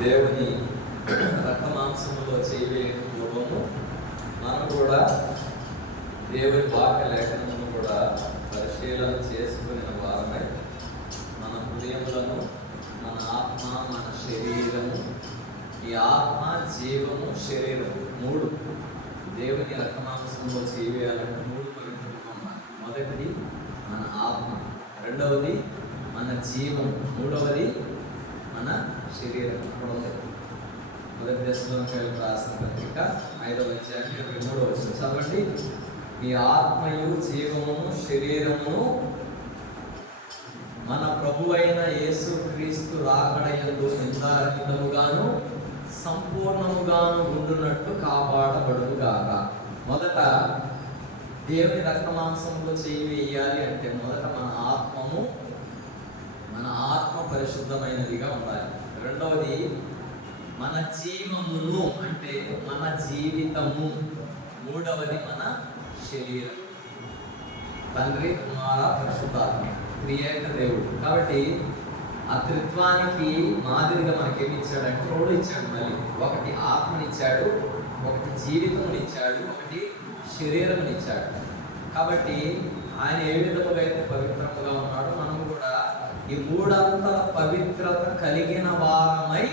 దేవుని రక్త మాంసములో చేయలేని పూర్వము మనం కూడా దేవుని వాక్య లేఖనమును కూడా పరిశీలన చేసుకునే వారమై మన హృదయములను, మన ఆత్మ, మన శరీరము, ఈ ఆత్మ, జీవము, శరీరము మూడు దేవుని రక్త మాంసంలో చేయవేయాలంటే మూడు పవిత్రంగా ఉన్నాయి. మొదటిది మన ఆత్మ, రెండవది మన జీవం, మూడవది మన శరీరం. మొదటి దశలోనికైతే రాసిన పత్రిక 5వ అధ్యాయం 23వ వచనం చదవండి. మీ ఆత్మయు, జీవమును, శరీరమును మన ప్రభువైన యేసు క్రీస్తు రాకడ యందు నిందారహితముగాను సంపూర్ణముగాను ఉండునట్టు కాపాడబడుగాక. మొదట దేవుని రక్త మాంసంలో చేయి వేయాలి అంటే మొదట మన ఆత్మ పరిశుద్ధమైనదిగా ఉండాలి. రెండవది మన జీవమును అంటే మన జీవితము. మూడవది మన శరీరం. తండ్రి, కుమార, పరిశుద్ధాత్మ త్రియేక దేవుడు. కాబట్టి ఆ త్రిత్వానికి మాదిరిగా మనకేమి ఇచ్చాడంటే మూడు ఇచ్చాడు. మళ్ళీ ఒకటి ఆత్మనిచ్చాడు, ఒకటి జీవితమునిచ్చాడు, ఒకటి శరీరమునిచ్చాడు. కాబట్టి ఆయన ఏ విధముగా అయితే పవిత్రముగా ఉన్నాడో మనం కూడా ఈ మూడంతల పవిత్రత కలిగిన వారమై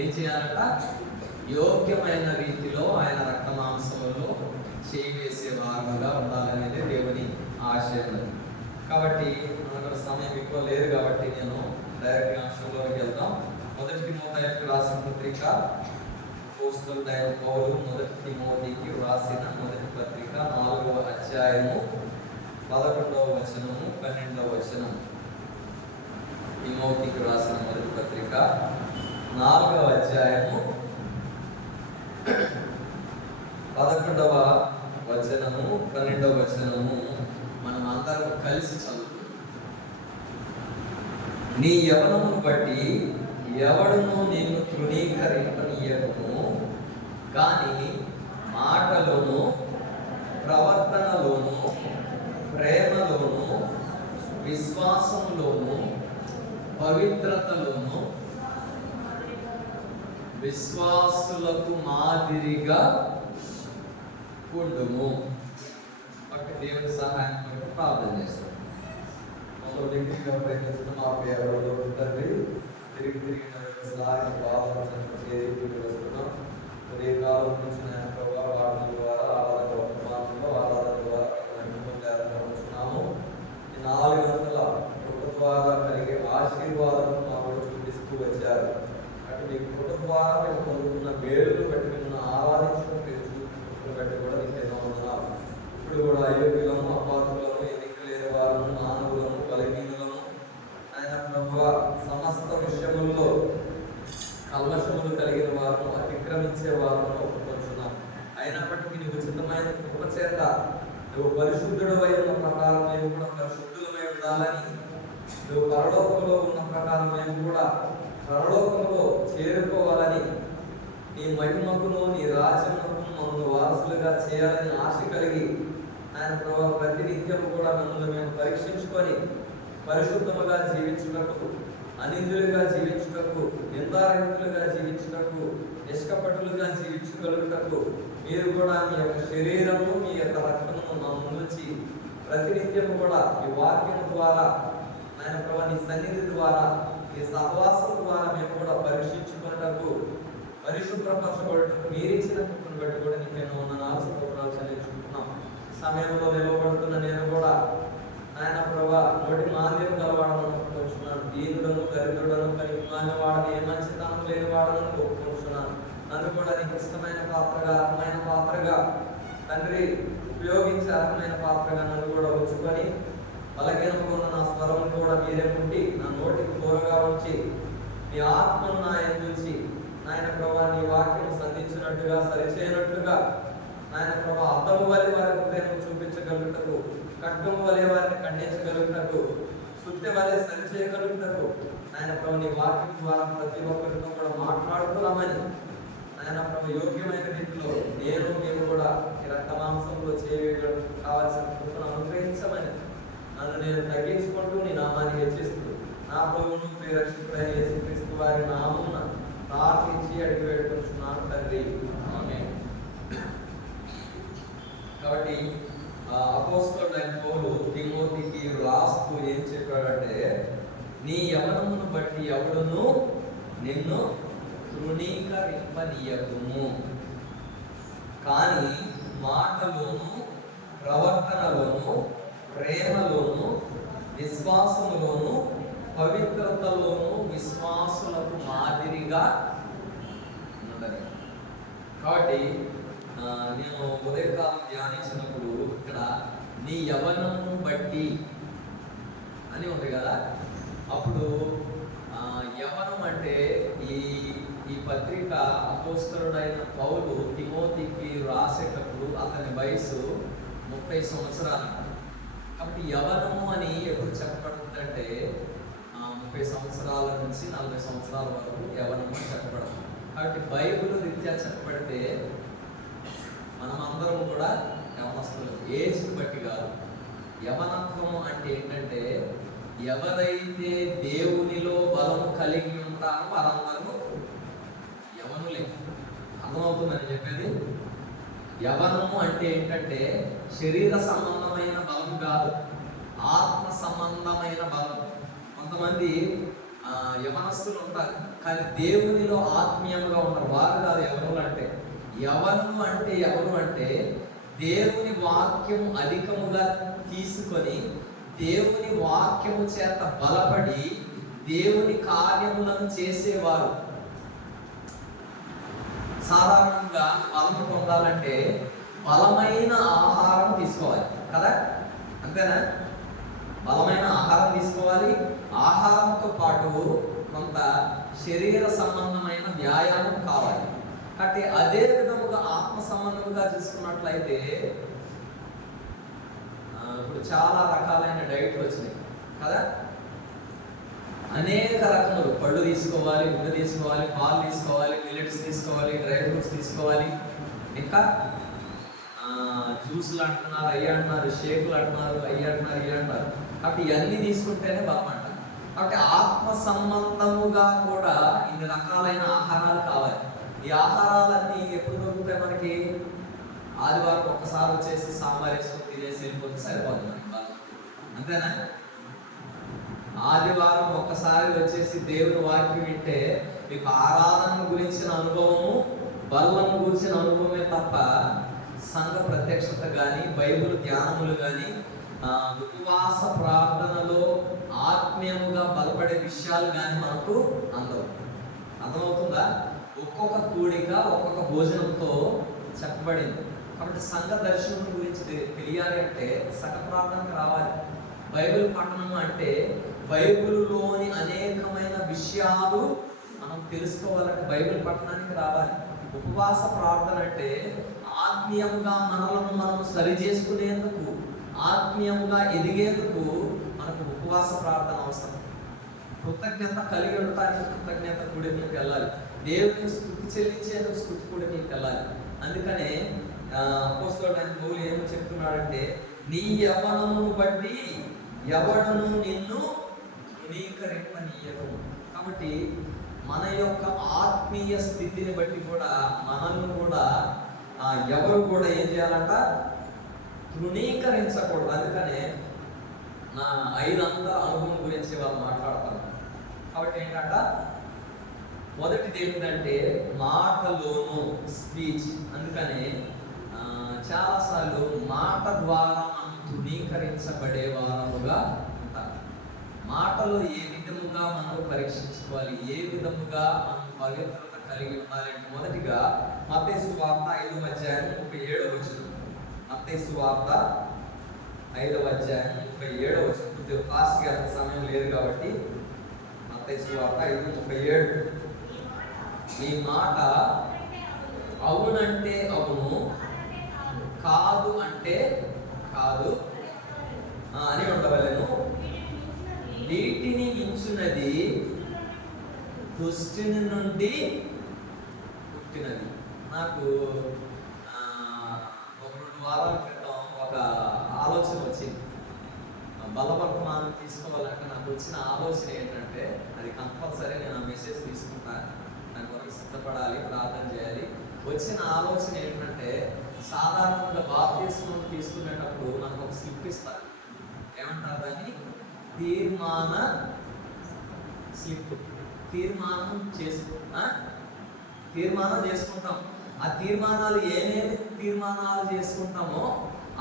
ఏం చేయాలట? యోగ్యమైన రీతిలో ఆయన రక్త మాంసములో చేసి వారముగా ఉండాలనేది దేవుని ఆశయం. కాబట్టి మనకు సమయం ఎక్కువ లేదు కాబట్టి నేను డైరెక్ట్గా అంశంలోకి వెళ్దాం. మొదటి తిమోతికి రాసిన పత్రిక అపోస్తలుడైన పౌలు మొదటి తిమోతికి రాసిన మొదటి పత్రిక 4వ అధ్యాయము 11వ వచనము 12వ వచనం. తిమోతికి రాసిన మొదటి పత్రిక 4వ అధ్యాయము 11వ వచనము 12వ వచనము మనం అందరం కలిసి చదువుతాం. నీ యవనమును బట్టి ఎవడును నిన్ను తృణీకరింపనీయకును, కానీ మాటలోను, ప్రవర్తనలోను, ప్రేమలోను, విశ్వాసంలోను, పవిత్రతలోను విశ్వాసులకు మాదిరిగా ఉండుము. అక్కడ దేవుని సహాయం కొరకు ప్రార్థన చేస్తాం. తిరిగి వస్తున్నాం. ఉదయకాలం నుంచి నేను వాడడం ద్వారా ఆరాధన వచ్చున్నాము. ఈ 4 గంటల కృప ద్వారా కలిగే ఆశీర్వాదం మాకు చూపిస్తూ వచ్చారు. అటు మీ కృప ద్వారా మేము పొందుతున్న మేలును బట్టి మిమ్మల్ని ఆరాధించుకుని బట్టి కూడా మీకు ఉన్నాం. ఇప్పుడు కూడా అయోగ్యులను, అపాత్రులను, ఎన్నిక లేని వారును, మానవులను, బలహీనులను ఆయన ప్రభువా సమస్త విషయముల్లో కల్మషములు కలిగిన వారును, అతిక్రమించే వారును ఒప్పుకొంటున్నాం. అయినప్పటికీ నీ ఉచితమైన కృప చేత నువ్వు పరిశుద్ధుడు అయిన ప్రకారం మేము కూడా పరిశుద్ధులమై ఉండాలని, నువ్వు పరలోకంలో ఉన్న ప్రకారం మేము కూడా పరలోకంలో చేరుకోవాలని, నీ మహిమకును నీ రాజ్యమునకు మమ్మల్ని వారసులుగా చేయాలని ఆశ కలిగి ఆయన ప్రభావ ప్రతి నిత్యము కూడా మమ్మల్ని మేము పరీక్షించుకొని పరిశుద్ధముగా జీవించుటకు, అనిందులుగా జీవించుటకు, నిందారహితులుగా జీవించుటకు, నిష్కపటులుగా జీవించగలుగుటకు మీరు కూడా మీ యొక్క శరీరము, మీ యొక్క రక్తమును మా ముందుంచి ప్రతినిత్యము కూడా ఈ వాక్యం ద్వారా ఆయన ప్రభావ నీ సన్నిధి ద్వారా, నీ సహవాసం ద్వారా మేము కూడా పరీక్షించుకున్నటకు, పరిశుభ్రపరచబడటకు మీరిచ్చిన కృపను బట్టి కూడా నీకేమో ఉన్న స్తోత్రాలు చెల్లించుకుంటున్నాం. సమయంలో నిలబడుతున్న నేను కూడా ఆయన ప్రభా నోటి మాంద్యం గలవాడను ఒప్పుకొంటున్నాను. దీనుడను, దరిద్రుడను, పనికిమాలిన వాడని, ఏ మంచితనం లేని వాడను ఒప్పుకొంటున్నాను. నన్ను కూడా నీకు ఇష్టమైన పాత్రగా, అర్హమైన పాత్రగా తండ్రి ఉపయోగించే అర్హమైన పాత్రగా నన్ను కూడా ఉంచుకొని, బలహీనముగా నా స్వరం కూడా మీరే ఉండి నా నోటికి దూరంగా ఉంచి నీ ఆత్మను నా ఎందుంచి నాయన ప్రభా నీ వాక్యం సంధించినట్టుగా, సరిచేయనట్లుగా నాయన ప్రభా అర్థము వలె వారి హృదయం చూపించగలుగుటకు, ఖడ్గము వలె వారిని ఖండించగలుగుటకు, సుత్తి వలె సరిచేయగలుగుటకు నాయన ప్రభు నీ వాక్యం ద్వారా ప్రతి ఒక్కరితో కూడా మాట్లాడుతున్నామని నాయన ప్రభు యోగ్యమైన రీతిలో మేము కూడా ఈ రక్త మాంసంలో చేయడం కావాల్సిన కృపను అనుగ్రహించమని నన్ను నేను తగ్గించుకుంటూ నీ నామాన్ని హెచ్చిస్తూ నా ప్రభువును ప్రియరక్షకుడైన యేసుక్రీస్తు వారి నామమున ప్రార్థించి అడిగి వేడుకొంచున్నాను తండ్రి. ఆమేన్. కాబట్టి అపోస్తలుడైన పౌలు తిమోతికి రాస్తూ ఏం చెప్పాడంటే, నీ యవ్వనమును బట్టి ఎవడును నిన్ను తృణీకరింపనీయకుము, కానీ మాటలోను ప్రవర్తనలోను ప్రేమలోను విశ్వాసములోను పవిత్రతలోను విశ్వాసులకు మాదిరిగా ఉన్నది. కాబట్టి నేను ఉదయకాలం ధ్యానించినప్పుడు ఇక్కడ నీ యవ్వనమును బట్టి అని ఉంది కదా. అప్పుడు యవ్వనం అంటే ఈ పత్రిక అపోస్తలుడైన పౌలు తిమోతికి రాసేటప్పుడు అతని వయసు 30 సంవత్సరాలు. కాబట్టి యవ్వనము అని ఎప్పుడు చెప్పబడుతుందంటే 30 సంవత్సరాల నుంచి 40 సంవత్సరాల వరకు యవ్వనము అని చెప్పబడదు. కాబట్టి బైబిల్ రీత్యా చెప్పబడితే మనమందరం కూడా యవనస్తులు, ఏజ్ని బట్టి కాదు. యవనత్వం అంటే ఏంటంటే ఎవరైతే దేవునిలో బలం కలిగి ఉంటారో వారందరూ యవనులే. అర్థమవుతుందని చెప్పేది. యవనము అంటే ఏంటంటే శరీర సంబంధమైన బలం కాదు, ఆత్మ సంబంధమైన బలం. కొంతమంది యవనస్తులు ఉంటారు కానీ దేవునిలో ఆత్మీయంగా ఉంటారు, వారు కాదు యవనులు అంటే. యవనులు అంటే ఎవరు అంటే దేవుని వాక్యము అధికముగా తీసుకొని దేవుని వాక్యము చేత బలపడి దేవుని కార్యములను చేసేవారు. సాధారణంగా బలము పొందాలంటే బలమైన ఆహారం తీసుకోవాలి కదా, అంతేనా? బలమైన ఆహారం తీసుకోవాలి. ఆహారంతో పాటు కొంత శరీర సంబంధమైన వ్యాయామం కావాలి. కాబట్టి అదే విధముగా ఆత్మ సంబంధముగా తీసుకున్నట్లయితే ఇప్పుడు చాలా రకాలైన డైట్లు వచ్చినాయి కదా. అనేక రకములు పళ్ళు తీసుకోవాలి, గుడ్డ తీసుకోవాలి, పాలు తీసుకోవాలి, మిల్లెట్స్ తీసుకోవాలి, డ్రై ఫ్రూట్స్ తీసుకోవాలి, ఇంకా జ్యూసులు అంటున్నారు, అయ్యి అంటున్నారు, షేకులు అంటున్నారు, అయ్యి అంటున్నారు, ఇవి అంటున్నారు. కాబట్టి ఇవన్నీ తీసుకుంటేనే బలం అంటారు. కాబట్టి ఆత్మ సంబంధముగా కూడా ఇన్ని రకాలైన ఆహారాలు కావాలి. ఈ ఆహారాలన్నీ ఎప్పుడు దొరుకుతాయి మనకి? ఆదివారం ఒక్కసారి వచ్చేసి సాంబార్ వేసుకొని తినేసి వెళ్ళిపోతే సరిపోతుంది మనకి బలం, అంతేనా? ఆదివారం ఒక్కసారి వచ్చేసి దేవుని వాక్యం వింటే మీకు ఆరాధన గురించిన అనుభవము, బలం గురించిన అనుభవమే తప్ప సంఘ ప్రత్యక్షత కానీ, బైబిల్ ధ్యానములు కానీ, ఉపవాస ప్రార్థనలో ఆత్మీయముగా బలపడే విషయాలు కానీ మనకు అందవు. అర్థమవుతుందా? ఒక్కొక్క కూడిక ఒక్కొక్క భోజనంతో చెప్పబడింది. కాబట్టి సంఘ దర్శనం గురించి తెలియాలి అంటే సంఘ ప్రార్థనకు రావాలి. బైబిల్ పఠనం అంటే బైబిల్లోని అనేకమైన విషయాలు మనం తెలుసుకోవాలంటే బైబిల్ పఠనానికి రావాలి. ఉపవాస ప్రార్థన అంటే ఆత్మీయంగా మనలను మనం సరి చేసుకునేందుకు, ఆత్మీయంగా ఎదిగేందుకు మనకు ఉపవాస ప్రార్థన అవసరం. కృతజ్ఞత కలిగి ఉండటానికి కృతజ్ఞత కూడికలకు వెళ్ళాలి. దేవుని స్తుతి చెల్లించేందుకు స్తుతి కూడికలకు వెళ్ళాలి. అందుకనే అపోస్తలుడైన పౌలు ఏమని చెప్తున్నాడంటే, నీ యవ్వనమును బట్టి ఎవడును నిన్ను తృణీకరింపనీయకు. కాబట్టి మన యొక్క ఆత్మీయ స్థితిని బట్టి కూడా మనల్ని కూడా ఎవరు కూడా ఏం చేయాలంట? తృణీకరించకూడదు. అందుకనే నా 5 అంతల అనుభవం గురించి వాళ్ళు మాట్లాడతారు. కాబట్టి ఏంటంట, మొదటిది ఏంటంటే మాటలోను, స్పీచ్. అందుకనే చాలాసార్లు మాట ద్వారా మనం తృణీకరించబడే వారముగా ఉంటారు. మాటలు ఏ విధముగా మనం పరీక్షించుకోవాలి, ఏ విధముగా మనం పవిత్రత కలిగి ఉండాలి అంటే మొదటిగా మత్తయి సువార్త 5వ అధ్యాయం 37వ వచనం. మత్తయి సువార్త 5వ అధ్యాయం 37వ వచనం. కొద్దిగా ఫాస్ట్గా అంత సమయం లేదు కాబట్టి మత్తయి సువార్త 5:37. ఈ మాట అవునంటే అవును, కాదు అంటే కాదు అని ఉండవలెను. వీటిని మించున్నది దుష్టుని నుండి పుట్టినది. నాకు ఒక 2 వారాల క్రితం ఒక ఆలోచన వచ్చింది. బలవర్తమానం తీసుకోవాలంటే నాకు వచ్చిన ఆలోచన ఏంటంటే, అది కంపల్సరీ నేను ఆ మెసేజ్ తీసుకుంటాను. దాని కొరకు సిద్ధపడాలి, ప్రార్థన చేయాలి. వచ్చిన ఆలోచన ఏంటంటే, సాధారణంగా బాప్తిస్మం తీసుకునేటప్పుడు మనకు ఒక స్లిప్ ఇస్తారు. ఏమంటారు దాన్ని? తీర్మాన స్లిప్. తీర్మానం చేసుకుంటాం. ఆ తీర్మానాలు ఏమేమి తీర్మానాలు చేసుకుంటామో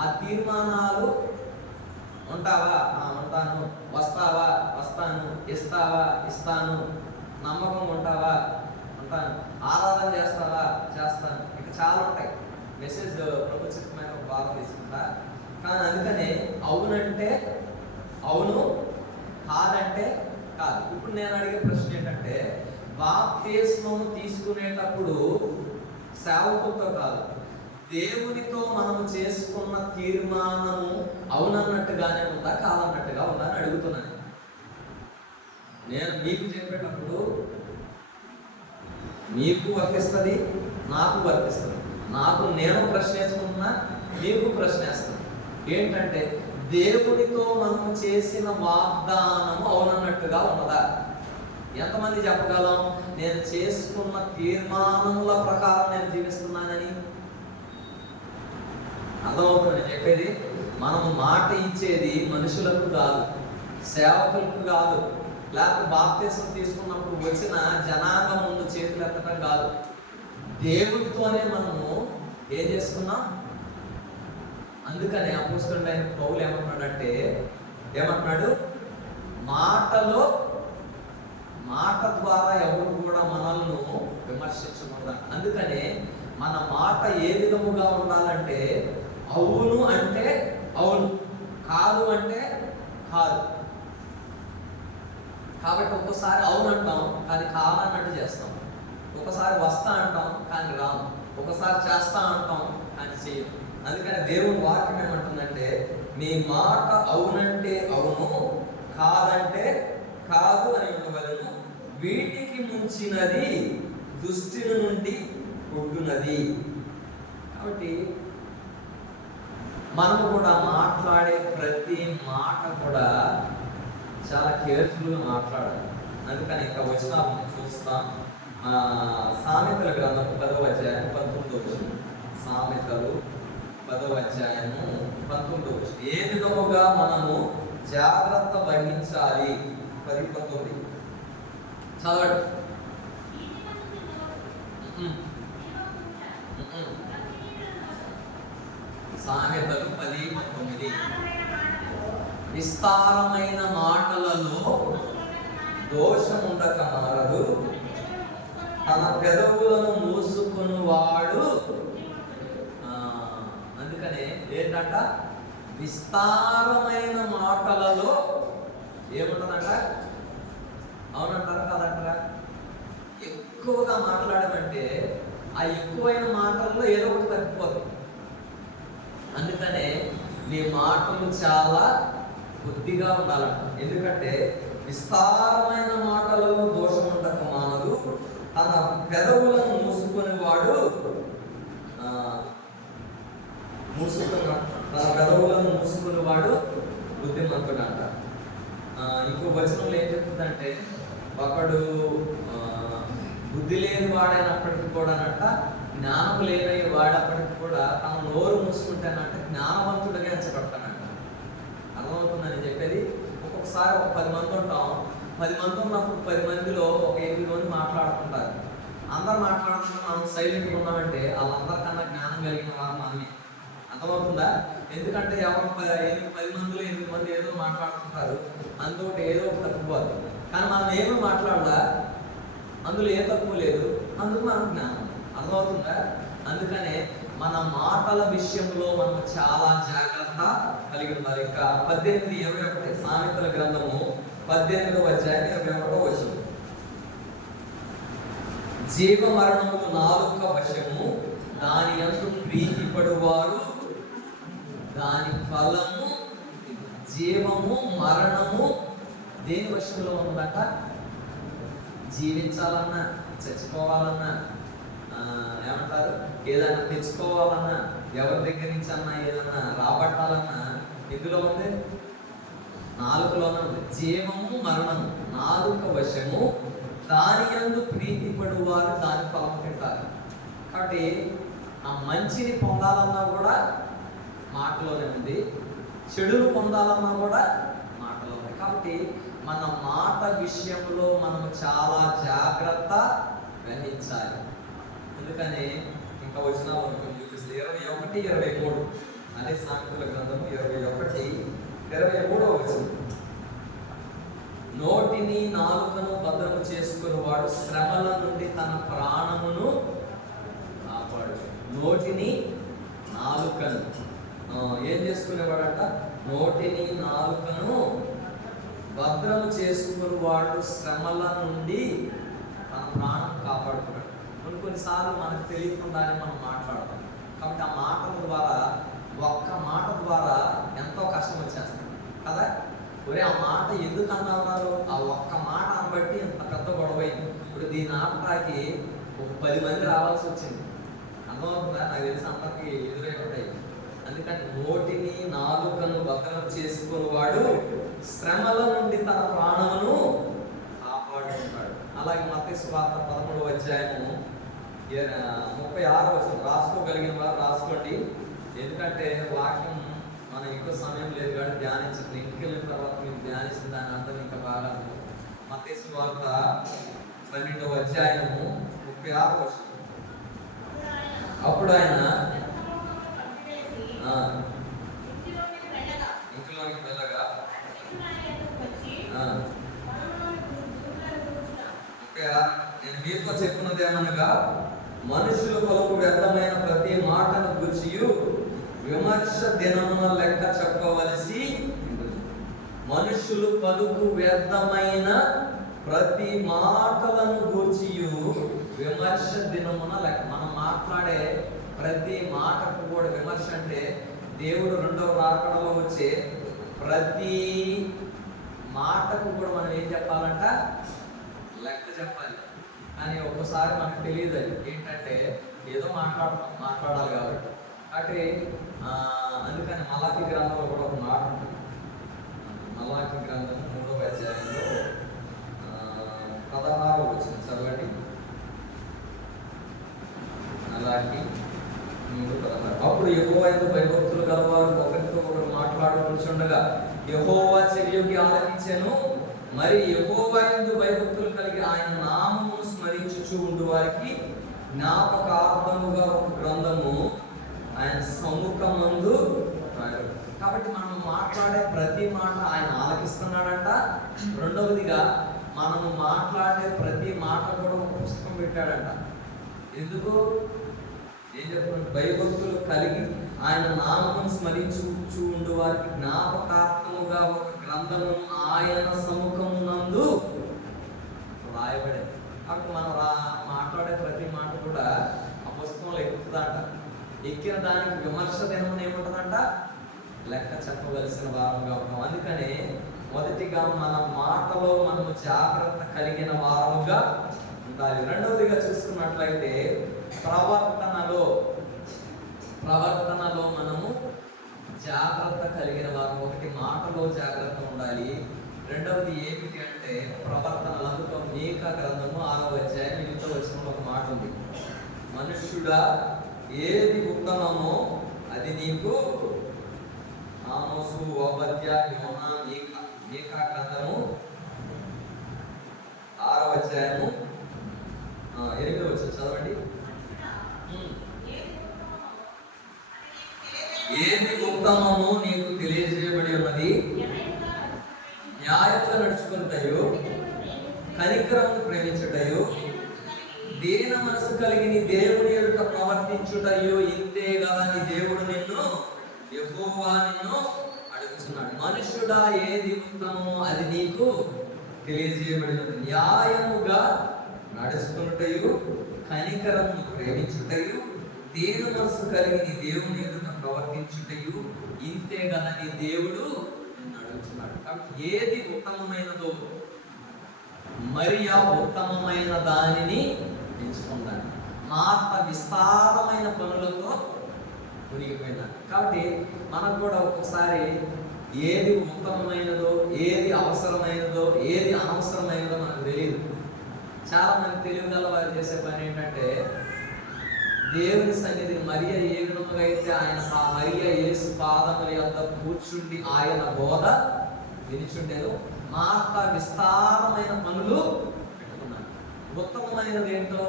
ఆ తీర్మానాలు, ఉంటావా? ఉంటాను. వస్తావా? వస్తాను. ఇస్తావా? ఇస్తాను. నమ్మకం ఉంటావా? ఉంటాను. ఆరాధన చేస్తావా? చేస్తాను. ఇక చాలా ఉంటాయి. మెసేజ్ ప్రపంచమైన ఒక భాగం తీసుకుంటా. కానీ అందుకనే అవునంటే అవును, కాదంటే కాదు. ఇప్పుడు నేను అడిగే ప్రశ్న ఏంటంటే, బాప్తిస్మం తీసుకునేటప్పుడు సేవకులతో కాదు, దేవునితో మనం చేసుకున్న తీర్మానము అవునన్నట్టుగానే ఉందా, కాదన్నట్టుగా ఉందా అని అడుగుతున్నాను. నేను మీకు చెప్పేటప్పుడు మీకు వర్తిస్తుంది, నాకు వర్తిస్తుంది. నేను ప్రశ్న వేసుకుంటున్నా, మీకు ప్రశ్న వేస్తున్నా. ఏంటంటే, దేవునితో మనం చేసిన వాగ్దానము అవునన్నట్టుగా ఉన్నదా? ఎంతమంది చెప్పగలం నేను చేసుకున్న తీర్మానముల ప్రకారం నేను జీవిస్తున్నానని? అర్థమవుతుంది నేను చెప్పేది? మనము మాట ఇచ్చేది మనుషులకు కాదు, సేవకులకు కాదు, లేకపోతే బాప్తిస్మం తీసుకున్నప్పుడు వచ్చిన జనాంగం ముందు చేతులు ఎత్తడం కాదు. దేవుడితోనే మనము ఏం చేసుకున్నాం. అందుకనే అపోస్తలుడైన పౌలు ఏమంటున్నాడు? మాట ద్వారా ఎవరు కూడా మనల్ని విమర్శించకూడదు. అందుకనే మన మాట ఏ విధముగా ఉండాలంటే, అవును అంటే అవును, కాదు అంటే కాదు. కాబట్టి ఒక్కసారి అవును అంటాం కానీ కాదన్నట్టు చేస్తాం. ఒకసారి వస్తా అంటాం కానీ రాము. ఒకసారి చేస్తా అంటాం కానీ చెయ్యం. అందుకని దేవుని వాక్యం ఏమంటుందంటే, మీ మాట అవునంటే అవును, కాదంటే కాదు అని ఉండవలను. వీటికి ముంచినది దుష్టుని నుండి పుట్టునది. కాబట్టి మనము కూడా మాట్లాడే ప్రతి మాట కూడా చాలా కేర్ఫుల్గా మాట్లాడాలి. అందుకని ఇంకా వచ్చిన చూస్తాం. సామెతల గ్రంథం 10వ అధ్యాయం 19వ. సామెతలు 10వ అధ్యాయము 19వ. ఏ విధముగా మనము జాగ్రత్త వహించాలి? 10-19 చదవండి. సామెతలు 10:19. విస్తారమైన మాటలలో దోషముండక మారదు, తన పెదవులను మూసుకుని వాడు. అందుకనే ఏంటంట? విస్తారమైన మాటలలో ఏముంటుందంట? అవునంటారా కాదంటారా? ఎక్కువగా మాట్లాడమంటే ఆ ఎక్కువైన మాటల్లో ఏదో ఒకటి తగ్గిపోతుంది. అందుకనే నీ మాటలు చాలా బుద్ధిగా ఉండాలంట. ఎందుకంటే విస్తారమైన మాటలలో దోషం ఉండక మానదు, తన పెదవులను మూసుకుని వాడు బుద్ధిమంతుడు అంట. ఇంకో వచనంలో ఏం చెప్తుందంటే, ఒకడు బుద్ధి లేని వాడైనప్పటికీ కూడా అంట, జ్ఞానం లేని వాడప్పటికి కూడా తన నోరు మూసుకుంటానంటే జ్ఞానవంతుడిగా ఎంచబడతానంట. అర్థమవుతుందని చెప్పేది. ఒక్కొక్కసారి ఒక 10 మంది ఉంటాం. 10 మంది ఉన్నప్పుడు 10 మందిలో ఒక 8 మంది మాట్లాడుతుంటారు. అందరు మాట్లాడుతున్నా మనం సైలెంట్గా ఉన్నామంటే వాళ్ళందరికన్నా జ్ఞానం కలిగిన వారు మనమే. అర్థమవుతుందా? ఎందుకంటే ఎవరు 10 మందిలో 8 మంది ఏదో మాట్లాడుతుంటారు, అందులో ఏదో ఒక తప్పుపోదు. కానీ మనం ఏమీ మాట్లాడలా, అందులో ఏ తప్పు లేదు, అందుకు మనం జ్ఞానం. అర్థమవుతుందా? అందుకనే మన మాటల విషయంలో మనం చాలా జాగ్రత్త కలిగి ఉండాలి. ఇంకా 18:21 సామెతల గ్రంథము 18వ అధ్యాయం 21వ వచనం. జీవ మరణములు నాలుక వశము, దాని యందు ప్రీతిపడువారు దాని ఫలము. జీవము మరణము దేని వశంలో ఉందట? జీవించాలన్నా, చచ్చిపోవాలన్నా, ఏమంటారు, ఏదైనా తెచ్చుకోవాలన్నా, ఎవరి దగ్గర నుంచి అన్నా ఏదన్నా రాబట్టాలన్నా ఇందులో ఉంది, నాలుకలోనే ఉంది. జీవము మరణము నాలుక వశము, దాని యందు ప్రీతిపడువారు దాని ఫలం తింటారు. కాబట్టి ఆ మంచిని పొందాలన్నా కూడా మాటలోనే ఉంది, చెడులు పొందాలన్నా కూడా మాటలో ఉంది. కాబట్టి మన మాట విషయంలో మనం చాలా జాగ్రత్త వహించాలి. అందుకని ఇంకా వచ్చిన చూపిస్తే 21-23 అదే సామెతల గ్రంథము 21-23 వచ్చింది. నోటిని నాలుకను భద్రము చేసుకునేవాడు శ్రమల నుండి తన ప్రాణమును కాపాడు. నోటిని నాలుకను ఏం చేసుకునేవాడంట? నోటిని నాలుకను భద్రము చేసుకునేవాడు శ్రమల నుండి తన ప్రాణం కాపాడుకున్నాడు. కొన్నిసార్లు మనకు తెలియకుండానే మనం మాట్లాడతాం. కాబట్టి ఆ మాటల ద్వారా, ఒక్క మాట ద్వారా ఎంతో కష్టం వచ్చేస్తుంది కదా. ఒరే ఆ మాట ఎందుకు అన్నారు? ఆ ఒక్క మాట అనబట్టి ఇంత పెద్ద గొడవైంది. ఇప్పుడు దీని ఆటకి ఒక 10 మంది రావాల్సి వచ్చింది. అర్థమవుతుందా? నాకు తెలిసి అందరికి ఎదురై ఉంటాయి. అందుకని నోటిని నాలుకను భద్రం చేసుకునేవాడు శ్రమల నుండి తన ప్రాణమును కాపాడుకుంటాడు. అలాగే మత్తయి సువార్త 13-36 రాసుకోగలిగిన వారు రాసుకోండి. ఎందుకంటే వాక్యం మనం ఎక్కువ సమయం లేదు కాబట్టి ధ్యానించండి. ఇంటికి వెళ్ళిన తర్వాత మీరు ధ్యానిస్తే దాని అర్థం ఇంకా బాగా. మత్తయి సువార్త 12-36 అప్పుడు ఆయన ఇంట్లోనికి వెళ్ళగా నేను మీతో చెప్పున్నది ఏమనగా, మనుషులు పలుకు వ్యర్థమైన ప్రతి మాటను గుర్చియు విమర్శ దినమున లెక్క చెప్పవలసి. మనుషులు పలుకు వ్యర్థమైన ప్రతి మాటలను గూర్చియు విమర్శ దినమున లెక్క. మనం మాట్లాడే ప్రతి మాటకు కూడా విమర్శ అంటే దేవుడు రెండవ రాకడలో వచ్చే ప్రతి మాటకు కూడా మనం ఏం చెప్పాలంట? లెక్క చెప్పాలి. కానీ ఒక్కసారి మనకు తెలియదు అది ఏంటంటే ఏదో మాట్లాడాలి కాబట్టి. అంటే అందుకని మలాకి గ్రంథంలో కూడా ఒక మాట ఉంటుంది. మలాకి గ్రంథం 3వ అధ్యాయంలో 16వ వచనం చదవండి. మలాకి 3:16. అప్పుడు యెహోవా యందు భయభక్తులు గలవారు ఒకరితో ఒకరు మాట్లాడుకుంటుండగా యెహోవా చెవియొగ్గి ఆలకించెను. మరి యెహోవా యందు భయభక్తులు కలిగి ఆయన నామమును స్మరించుచు ఉండు వారికి జ్ఞాపకార్థముగా ఒక గ్రంథము ఆయన సముఖమందు. కాబట్టి మనం మాట్లాడే ప్రతి మాట ఆయన ఆలకిస్తున్నాడంట. రెండవదిగా మనము మాట్లాడే ప్రతి మాట కూడా ఒక పుస్తకం పెట్టాడంట. ఎందుకు? ఏం చెప్తున్నాడు? భయభక్తులు కలిగి ఆయన నామమును స్మరించుచు ఉండు వారికి జ్ఞాపకార్థముగా ఒక గ్రంథము ఆయన సముఖమునందు రాయబడింది. కాబట్టి మనం మాట్లాడే ప్రతి మాట కూడా ఆ పుస్తకంలో ఎక్కుతుందంట. ఎక్కిన దానికి విమర్శ దినమున ఏముంటుందంట? లెక్క చెప్పవలసిన వారముగా ఉన్నాం. అందుకని మొదటిగా మన మాటలో మనము జాగ్రత్త కలిగిన వారముగా ఉండాలి. రెండవదిగా చూసుకున్నట్లయితే ప్రవర్తనలో మనము జాగ్రత్త కలిగిన వారు. ఒకటి మాటలో జాగ్రత్త ఉండాలి. రెండవది ఏమిటి అంటే ప్రవర్తనలు. అందుకో మీకా గ్రంథము 6వ అధ్యాయం 8వ వచనంలో ఒక మాట ఉంది. మనుష్యుడా ఏది ఉత్తమమో అది నీకు. ఆమోసు, ఓబద్యా, యోనా, మీకా గ్రంథము 6వ అధ్యాయము 8వ వచనం చదవండి. ఏది ఉత్తమమో నీకు తెలియజేయబడి ఉన్నది. న్యాయంగా నడుచుకుంటాయో, కనికరము ప్రేమించుటయో, దీన మనసు కలిగి నీ దేవుని ఎదుట ప్రవర్తించుటయో ఇంతే కదా నీ దేవుడు నిన్ను, యెహోవా నిన్ను అడుగుతున్నాడు. మనుష్యుడా ఏది ఉత్తమమో అది నీకు తెలియజేయబడినది. న్యాయముగా నడుచుకుంటయు, కనికరమును ప్రేమించుటయు, దీన మనసు కలిగి నీ దేవుని ఎదుట ప్రవర్తించుటయు ఇంతే కదా నీ దేవుడు నిన్ను అడుగుతున్నాడు. కాబట్టి ఏది ఉత్తమమైనదో మరి ఆ ఉత్తమమైన దానిని ఎంచుకుంటాడు. మార్త విస్తారమైన పనులతో మునిగిపోయినాడు. కాబట్టి మనకు కూడా ఒక్కొక్కసారి ఏది ఉత్తమమైనదో, ఏది అవసరమైనదో, ఏది అనవసరమైనదో మనకు తెలియదు. చాలా మంది తెలివిగల వారు చేసే పని ఏంటంటే, దేవుని సన్నిధిని మరియ ఏ విధముగా అయితే ఆయన ఆ మరియ యేసు పాదముల యొద్ద కూర్చుండి ఆయన బోధ వినిచుండేదో, మార్త విస్తారమైన పనులు పెట్టుకున్నాడు. ఉత్తమమైనది ఏంటో,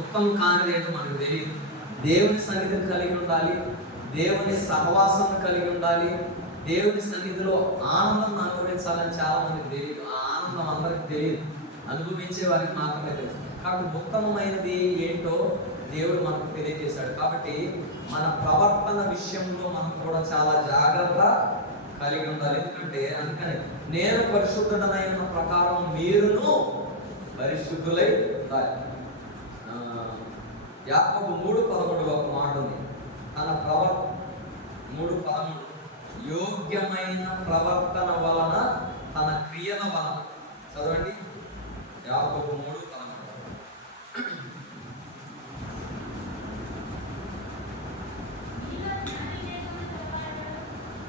ఉత్తమం కానిది ఏంటో మనకు తెలియదు. దేవుని సన్నిధిని కలిగి ఉండాలి, దేవుని సహవాసం కలిగి ఉండాలి, దేవుని సన్నిధిలో ఆనందం అనుభవించాలని చాలా మందికి తెలియదు. ఆ ఆనందం అందరికి తెలియదు, అనుభవించే వారికి మాత్రమే తెలుసు. కాబట్టి ఉత్తమమైనది ఏంటో దేవుడు మనకు తెలియజేశాడు. కాబట్టి మన ప్రవర్తన విషయంలో మనం కూడా చాలా జాగ్రత్త కలిగి ఉండాలి. అందుకని నేను పరిశుద్ధుడనైన ప్రకారం మీరును పరిశుద్ధులై ఉండాలి. యాకోబు 3:13 ఒక మాట ఉంది. తన 3:13 యోగ్యమైన ప్రవర్తన వలన తన క్రియల వలన. చదవండి, యాకోబు 3:13.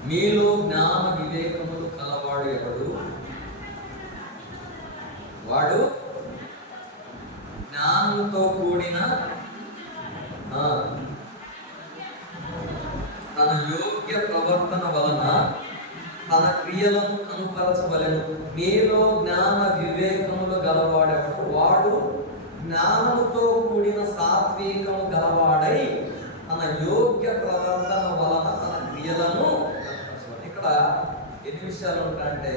మీలో జ్ఞాన వివేకములు కలవాడు ఎవడు? వాడు జ్ఞానముతో కూడిన తన యోగ్య ప్రవర్తన వలన తన క్రియలను కనుపరచవలెను. మీలో జ్ఞాన వివేకములు గలవాడెవడు? వాడు జ్ఞానముతో కూడిన సాత్వికము గలవాడై తన యోగ్య ప్రవర్తన వలన తన క్రియలను. ఇక్కడ ఎన్ని విషయాలు ఉంటాయంటే,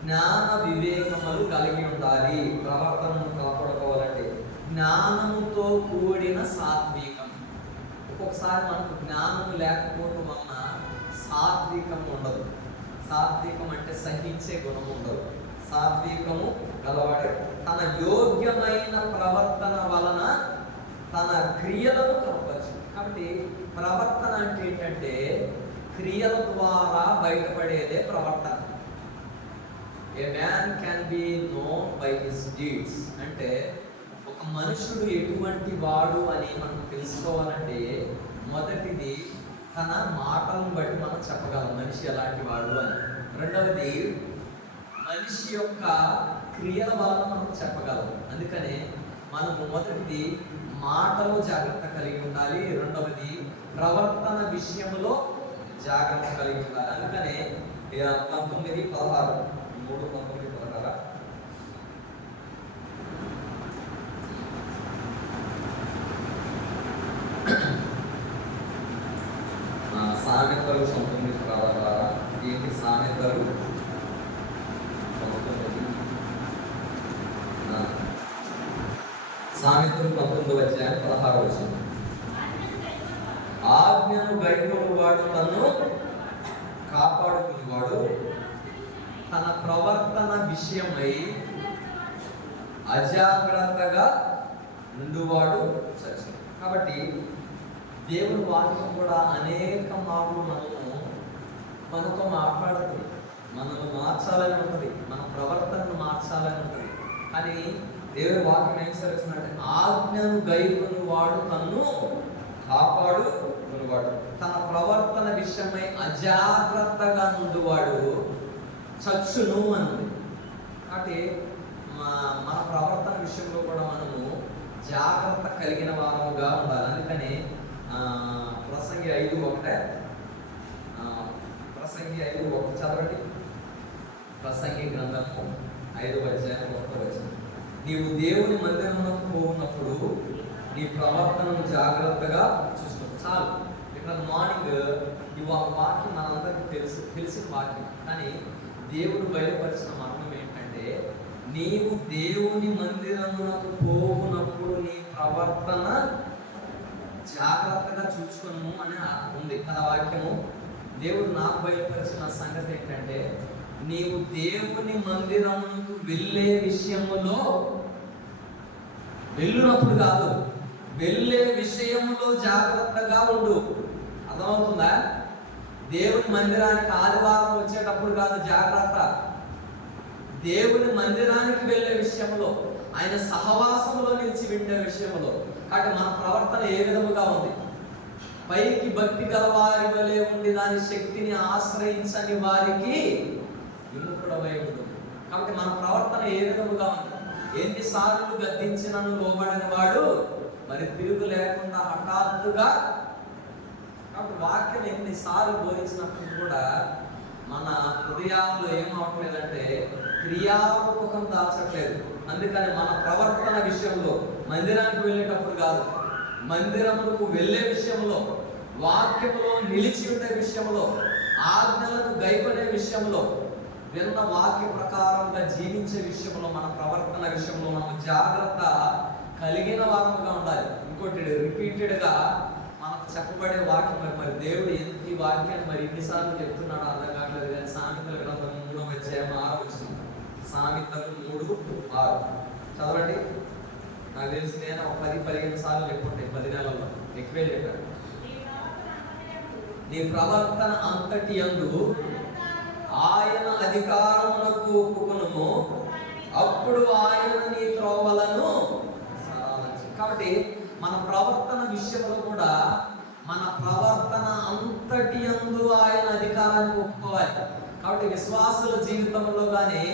జ్ఞాన వివేకములు కలిగి ఉండాలి. ప్రవర్తనను కాపాడుకోవాలంటే జ్ఞానముతో కూడిన సాత్వికం. ఒక్కొక్కసారి మనకు జ్ఞానము లేకపోవడం వలన సాత్వికం ఉండదు. సాత్వికం అంటే సహించే గుణం ఉండదు. సాత్వికము గలవాడే తన యోగ్యమైన ప్రవర్తన వలన తన క్రియలను కనపరచు. కాబట్టి ప్రవర్తన అంటే ఏంటంటే, క్రియల ద్వారా బయటపడేదే ప్రవర్తన. ఏ man can be known by his deeds. అంటే ఒక మనుషుడు ఎటువంటి వాడు అని మనం తెలుసుకోవాలంటే, మొదటిది తన మాటలను బట్టి మనం చెప్పగలం మనిషి ఎలాంటి వాడు అని. రెండవది మనిషి యొక్క క్రియల వలన మనం చెప్పగలం. అందుకనే మనము మొదటిది మాటలో జాగ్రత్త కలిగి ఉండాలి, రెండవది ప్రవర్తన విషయంలో జాగ్రత్త కలిగి ఉండాలి. అందుకనే 19:16 3:19 సామెతలు 19:16. ఏంటి సామెతలు? సామెతలు 19:16. ఆజ్ఞను గైకొనువాడు తన్ను కాపాడుకునేవాడు, తన ప్రవర్తన విషయమై అజాగ్రత్తగా నుండువాడు సత్యం. కాబట్టి దేవుని వాక్యం కూడా అనేక మార్లు మనతో మాట్లాడుతుంది, మనల్ని మార్చాలని ఉంటుంది, మన ప్రవర్తనను మార్చాలని ఉంటుంది. కానీ దేవుని వాక్యం ఏం సెలవుతుందంటే, ఆజ్ఞను గైకొనువాడు తన్ను కాపాడుకునేవాడు, తన ప్రవర్తన విషయమై అజాగ్రత్తగా నుండువాడు చచ్చును అన్నది. కాబట్టి మన ప్రవర్తన విషయంలో కూడా మనము జాగ్రత్త కలిగిన వారముగా ఉండాలి. అందుకని ప్రసంగి 5:1 ప్రసంగి 5:1 చదవండి. ప్రసంగి గ్రంథము 5:1. నీవు దేవుని మందిరమునకు పోవునప్పుడు నీ ప్రవర్తనను జాగ్రత్తగా చూసుకో. చాలు. ఇక్కడ మార్నింగ్ ఈ వాక్యం మనందరికీ తెలిసిన వాక్యం. కానీ దేవుడు బయలుపరిచిన మర్మం ఏంటంటే, నీవు దేవుని మందిరమునకు పోవునప్పుడు నీ ప్రవర్తన జాగ్రత్తగా చూసుకోను అని ఉంది కదా వాక్యము. దేవుడు నాకు బయలుపరిచిన సంగతి ఏంటంటే, నీవు దేవుని మందిరమునకు వెళ్ళే విషయములో, వెళ్ళినప్పుడు కాదు, వెళ్ళే విషయములో జాగ్రత్తగా ఉండు. అర్థమవుతుందా? దేవుని మందిరానికి ఆదివారం వచ్చేటప్పుడు కాదు జాగ్రత్త, దేవుని మందిరానికి వెళ్ళే విషయంలో, ఆయన సహవాసంలో నిలిచి వింటే విషయంలో. కాబట్టి మన ప్రవర్తన ఏ విధముగా ఉంది? పైకి భక్తి గల వారి వలె ఉండి దాని శక్తిని ఆశ్రయించని వారికి విముఖుడమై ఉంటుంది. కాబట్టి మన ప్రవర్తన ఏ విధముగా ఉంది? ఎన్నిసార్లు గద్దించినను లోబడని వాడు మరి తిరుగు లేకుండా హఠాత్తుగా. కాబట్టి వాక్యం ఎన్నిసార్లు బోధించినప్పుడు కూడా మన హృదయాల్లో ఏమవట్లేదంటే క్రియారూపకం దాల్చట్లేదు. అందుకని మన ప్రవర్తన విషయంలో, మందిరానికి వెళ్ళేటప్పుడు కాదు, మందిరములకు వెళ్ళే విషయంలో, వాక్యములో నిలిచి ఉండే విషయంలో, ఆజ్ఞలను గైకొనే విషయంలో, విన్న వాక్య ప్రకారంగా జీవించే విషయంలో, మన ప్రవర్తన విషయంలో మనం జాగ్రత్త కలిగిన వారముగా ఉండాలి. ఇంకోటి రిపీటెడ్గా మనకు చెప్పబడే వాక్యం మరి దేవుడు ఎందుకు ఈ వాక్యాన్ని మరి ఇన్నిసార్లు చెప్తున్నాడు అర్థం కావట్లేదు. కానీ సామెతల గ్రంథం 3వ అధ్యాయం 6వ వచనం, సామెతలు 3:6 చదవండి. నాకు తెలిసి నేను ఒక 10-15 సార్లు చెప్పుకుంటే 10 నెలల్లో ఎక్కువే చెప్పాను. నీ ప్రవర్తన అంతటి యందు ఆయన అధికారమునకు ఒప్పుకొనుము, అప్పుడు ఆయన నీ త్రోవలను సరళించు. కాబట్టి మన ప్రవర్తన విషయంలో కూడా మన ప్రవర్తన అంతటి యందు ఆయన అధికారానికి ఒప్పుకోవాలి. కాబట్టి విశ్వాసుల జీవితంలో కానీ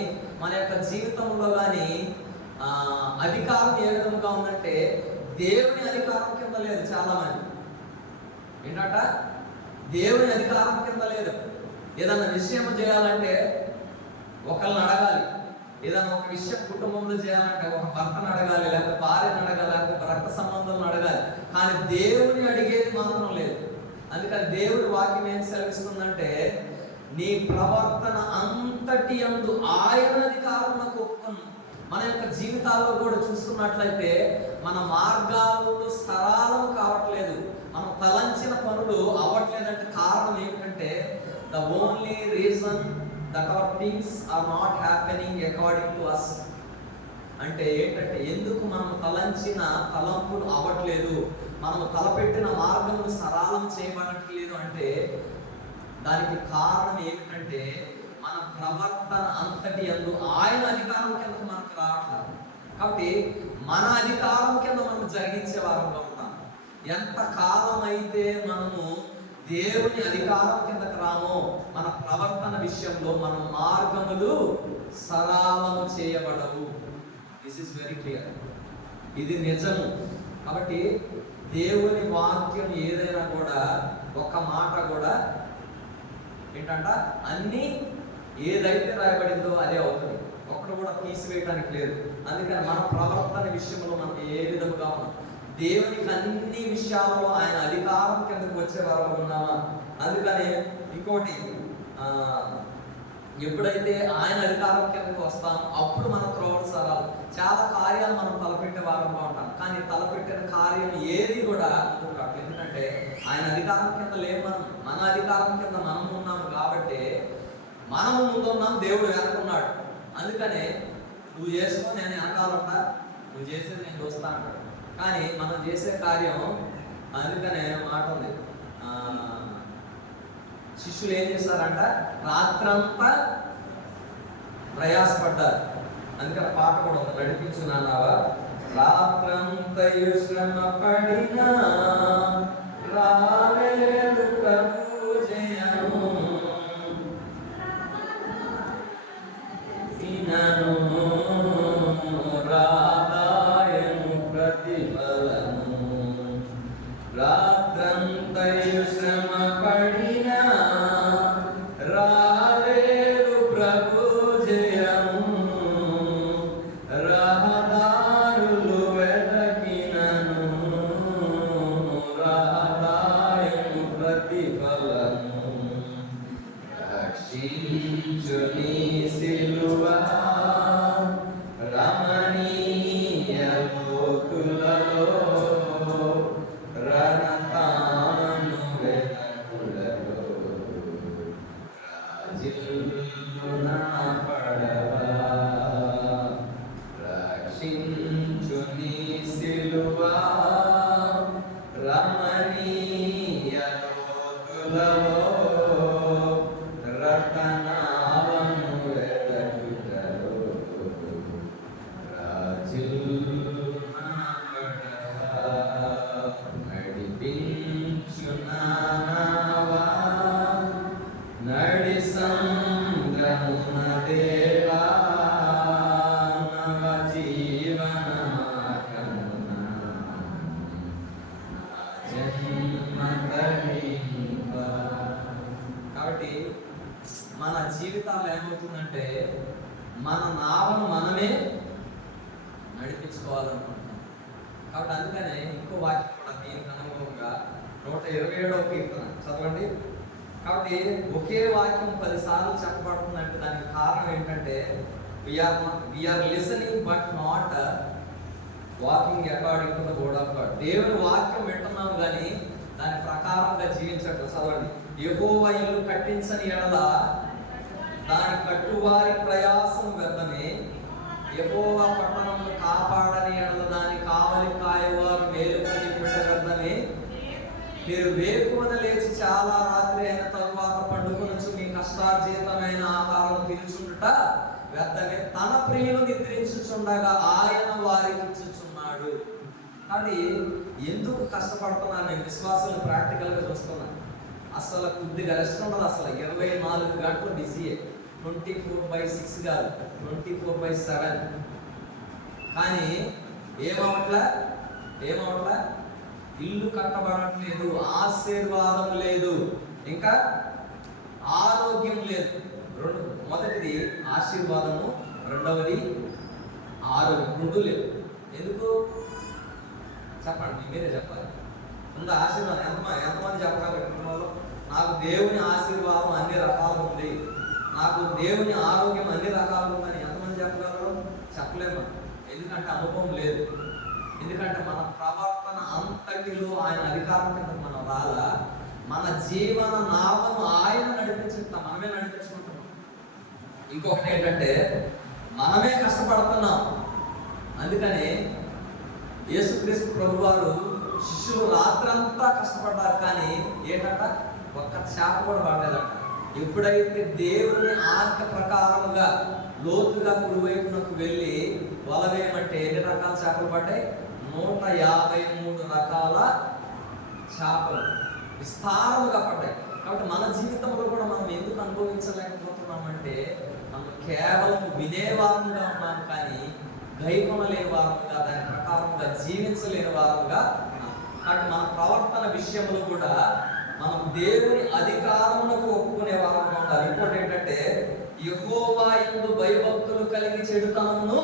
మన యొక్క జీవితంలో కానీ అధికారం ఏ విధంగా ఉందంటే దేవుని అధికారం కింద లేదు. చాలా మంది ఏంటంట దేవుని అధికారం కింద లేదు. ఏదన్నా విషయం చేయాలంటే ఒకళ్ళని అడగాలి. ఏదైనా ఒక విషయం కుటుంబంలో చేయాలంటే ఒక భర్తను అడగాలి, లేకపోతే భార్యను అడగాలి, లేకపోతే రక్త సంబంధం అడగాలి. కానీ దేవుని అడిగేది మాత్రం లేదు. అందుకని దేవుడి వాక్యం ఏం సెలవిస్తుందంటే నీ ప్రవర్తన అంతటి యందు ఆయన అధికారమునకు ఒప్పుకొను. మన యొక్క జీవితాల్లో కూడా చూసుకున్నట్లయితే మన మార్గాలు సరళం కావట్లేదు, మనం తలంచిన పనులు అవ్వట్లేదంటే కారణం ఏమిటంటే the only reason that our things are not happening according to us. అంటే ఏంటంటే ఎందుకు మనం తలంచిన తలంపులు అవ్వట్లేదు, మనం తలపెట్టిన మార్గమును సరళం చేయబడట్లేదు అంటే దానికి కారణం ఏమిటంటే మన ప్రవర్తన అంతటి యందు ఆయన అధికారం కింద మనకు రావట్లేదు. కాబట్టి మన అధికారం కింద మనం జరిగించే వారంగా ఉంటాం. ఎంత కాలం అయితే మనము దేవుని అధికారం కిందకు రామో మన ప్రవర్తన విషయంలో మన మార్గములు సరళము చేయబడవు. దిస్ ఇస్ వెరీ క్లియర్, ఇది నిజము. కాబట్టి దేవుని వాక్యం ఏదైనా కూడా ఒక మాట కూడా ఏంటంట అన్ని ఏదైతే రాయబడిందో అదే అవుతుంది, ఒక్కడు కూడా తీసివేయడానికి లేదు. అందుకని మన ప్రవర్తన విషయంలో మనం ఏ విధముగా ఉన్నాం, దేవునికి అన్ని విషయాల్లో ఆయన అధికారం కిందకు వచ్చే వారు ఉన్నామా? అందుకని ఇంకోటి ఎప్పుడైతే ఆయన అధికారం కిందకు వస్తాం అప్పుడు మన త్రోవలు సరాలు. చాలా కార్యాలు మనం తలపెట్టే వారంగా ఉంటాం, కానీ తలపెట్టిన కార్యం ఏది కూడా రావట్లేదు. ఎందుకంటే ఆయన అధికారం కింద లేవు, మనం మన అధికారం కింద మనం ఉన్నాము. కాబట్టి మనము ముందున్నాం, దేవుడు వెనకున్నాడు. అందుకనే నువ్వు చేసుకో, నేను వెనకాలంటా, నువ్వు చేసేది నేను చూస్తా అంటాడు. కానీ మనం చేసే కార్యం, అందుకనే మాట ఉంది, శిష్యులు ఏం చేశారంట, రాత్రంతా ప్రయాసపడ్డారు. అందుకని పాట కూడా ఉంది, నడిపించున్నావా. రాత్రంతయు శ్రమ పడినా రాలేదు ప్రభు జయము, వినను రాదాయను ప్రతిఫలము. రాత్రంతయు శ్రమ పడినా రాలేదు ప్రభు జయము, రహదారులు వెదకినను రాదాయను ప్రతిఫలము. రక్షించు నీ సిలువ రమణీయ లోకులలో, రణతాను వెదకులలో రాజిల్లు నా పడవ. రక్షించు నీ సిలువ రమణీయ లోకులలో, రతనాలను వెదకులలో రాజిల్లు నా పడవ. నడిపించు నావా నడి సంద్రమున దేవా, ఏమవుతుందంటే మన నావను మనమే నడిపించుకోవాలనుకుంటున్నాం. కాబట్టి అందుకనే ఇంకో వాక్యం కూడా దీనికి అనుగుణంగా 127వ కీర్తన చదవండి. కాబట్టి ఒకే వాక్యం 10 సార్లు చెప్పబడుతుందంటే దానికి కారణం ఏంటంటే we're listening but not walking according to the word of God. దేవుని వాక్యం వింటున్నాం కానీ దాని ప్రకారంగా జీవించట్లేదు. చదవండి. యెహోవా ఇల్లు కట్టించని ఎడల దాని కట్టువారి ప్రయాసం వ్యర్థమే. యెహోవా పట్టణమును కాపాడని ఎడల దాని కావలి కాయవారు మేలుకొని వ్యర్థమే. మీరు వేకువన లేచి చాలా రాత్రి అయిన తరువాత పండుకొనుచు మీ కష్టార్జితమైన ఆహారం తినుచుండుట వ్యర్థమే. తన ప్రియులు నిద్రించుచుండగా ఆయన వారికి ఇచ్చుచున్నాడు. కాబట్టి ఎందుకు కష్టపడుతున్నాను నేను? విశ్వాసాలు ప్రాక్టికల్గా చూస్తున్నాను. అసలు కొద్దిగా రెస్ట్ ఉండదు. అసలు 24 గంటలు బిజీయే. 24/6 కాదు, 24/7. కానీ ఏమవట్లా ఇల్లు కట్టబడట్లేదు, ఆశీర్వాదం లేదు, ఇంకా ఆరోగ్యం లేదు. మొదటిది ఆశీర్వాదము, రెండవది ఆరోగ్యం. రెండు లేదు. ఎందుకు చెప్పండి, మీరే చెప్పాలి. ముందు ఆశీర్వాదం ఎంతమంది చెప్పగలరు? నాకు దేవుని ఆశీర్వాదం అన్ని రకాలుగా ఉంది, నాకు దేవుని ఆరోగ్యం అన్ని రకాలుగా ఉందని ఎంతమంది చెప్పగలరు? చెప్పలేము. ఎందుకంటే అనుభవం లేదు. ఎందుకంటే మన ప్రవర్తన అంతటిలో ఆయన అధికారం కింద మనం రాలా. మన జీవన నావను ఆయన నడిపించుకుంటాం, మనమే నడిపించుకుంటున్నాం. ఇంకొకటి ఏంటంటే మనమే కష్టపడుతున్నాం. అందుకని యేసుక్రీస్తు ప్రభువారు శిష్యులు రాత్రంతా కష్టపడ్డారు, కానీ ఏంటంట ఒక్క చేప కూడా పడలేదంట. ఎప్పుడైతే దేవుని ఆజ్ఞ ప్రకారముగా లోతుగా కుడివైపునకు వెళ్ళి వల వేయమంటే ఎన్ని రకాల చేపలు పడ్డాయి? 153 రకాల చేపలు విస్తారముగా పడ్డాయి. కాబట్టి మన జీవితంలో కూడా మనం ఎందుకు అనుభవించలేకపోతున్నామంటే మనం కేవలం వినేవారముగా ఉన్నాము, కానీ గైకొనలేని వారముగా, దాని ప్రకారంగా జీవించలేని వారముగా. కాబట్టి మన ప్రవర్తన విషయంలో కూడా మనం దేవుని అధికారమునకు ఒప్పుకునే వారంగా ఉండాలి. ఇంకోటి ఏంటంటే యెహోవా యందు భయభక్తులు కలిగి చెడుతనమును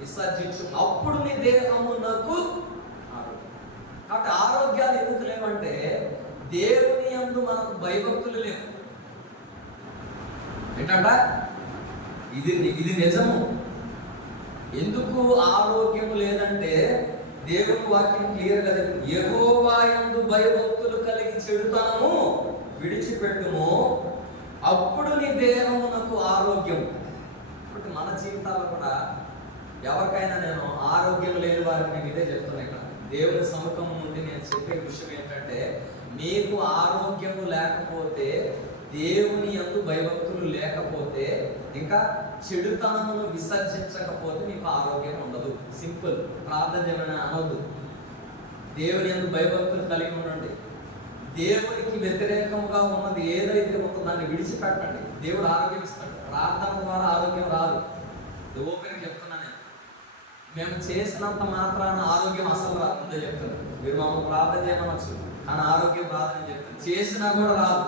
విసర్జించు, అప్పుడు నీ దేహమునకు ఆరోగ్యం. కాబట్టి ఆరోగ్యాలు ఎందుకు లేవంటే దేవుని యందు మనకు భయభక్తులు లేవు. ఏంటంట ఇది నిజము. ఎందుకు ఆరోగ్యం లేదంటే దేవుని వాక్యం క్లియర్ గా యెహోవా యందు భయభక్తులు కలిగి చెడుతనము విడిచిపెట్టుము, అప్పుడు నీ దేహమునకు ఆరోగ్యం. కాబట్టి మన జీవితాల్లో కూడా ఎవరికైనా నేను ఆరోగ్యం లేని వారికి నేను ఇదే చెప్తున్నాను. ఇక్కడ దేవుని సముఖం నుండి నేను చెప్పే విషయం ఏంటంటే మీకు ఆరోగ్యము లేకపోతే, దేవుని యందు భయభక్తులు లేకపోతే, ఇంకా చెడుతనమును విసర్జించకపోతే మీకు ఆరోగ్యం ఉండదు. సింపుల్. ప్రార్థన చేయమని అనొద్దు. దేవుని యందు భయభక్తులు కలిగి ఉండండి. దేవునికి వ్యతిరేకముగా ఉన్నది ఏదైతే ఉందో దాన్ని విడిచిపెట్టండి. దేవుడు ఆరోగ్యం ఇస్తాడు. ప్రార్థన ద్వారా ఆరోగ్యం రాదు. ఓపెన్ చెప్తున్నాను. మేము చేసినంత మాత్రాన ఆరోగ్యం అసలు రాకుందే చెప్తున్నాను. మీరు మమ్మల్ని ప్రార్థన చేయమనొచ్చు, కానీ ఆరోగ్యం రాదని చెప్తాను. చేసినా కూడా రాదు.